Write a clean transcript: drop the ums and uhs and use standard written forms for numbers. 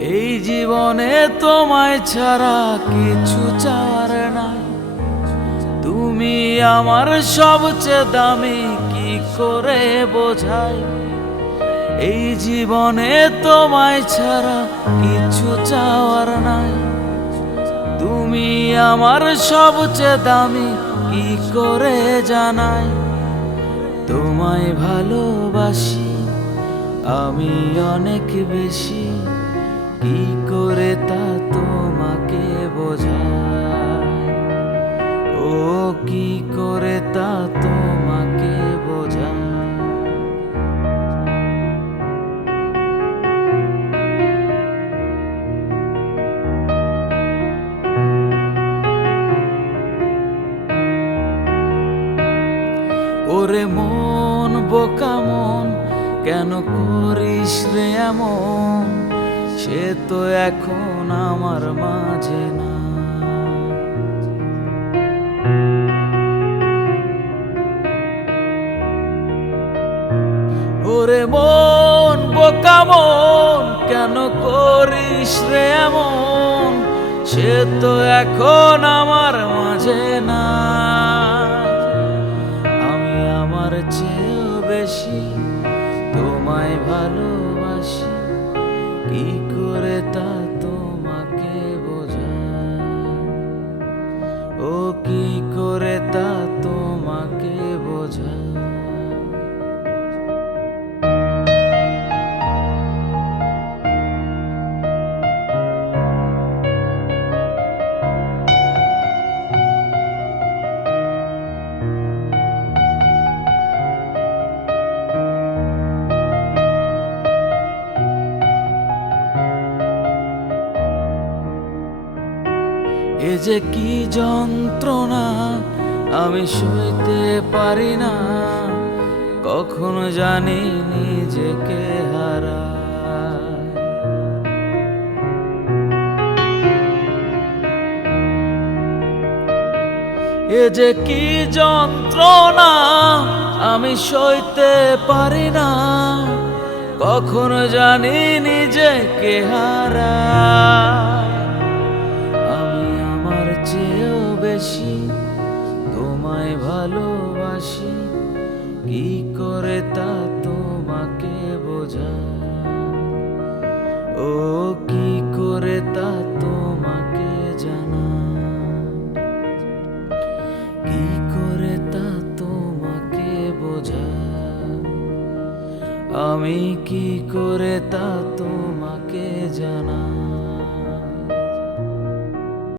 এই জীবনে তোমায় ছাড়া কিছু চাওয়ার নাই। তুমি আমার সবচেয়ে দামি, কি করে বোঝাই। এই জীবনে তোমায় ছাড়া কিছু চাওয়ার নাই। তুমি আমার সবচেয়ে দামি, কি করে জানাই। তোমায় ভালোবাসি আমি অনেক বেশি, কি করে তা তোমাকে বোঝাই। ও কি করে তা তোমাকে বোঝাই। ওরে মন বোকা মন, কেন করিস রে এমন। সে তো এখন আমার মাঝে না। ওরে মন বোকা মন, কেন করিস রে এমন। সে তো এখন আমার মাঝে না। আমি আমার চেয়েও বেশি তোমায় ভালোবাসি, কি করে তা তোমাকে বোঝাই। ও কি করে তা তোমাকে বোঝাই। এ যে কি যন্ত্রণা আমি সইতে পারি না। কখনো জানি নিজেকে হারাই। এ যে কি যন্ত্রণা আমি সইতে পারি না। কখনো জানি নিজেকে হারাই। আমি আমার চেয়েও বেশি তোমায় ভালোবাসি, কি করে তা তোমাকে বোঝাই। ও কি করে তা তোমাকে জানাই। কি করে তা তোমাকে বোঝাই। আমি কি করে তা তোমাকে জানাই।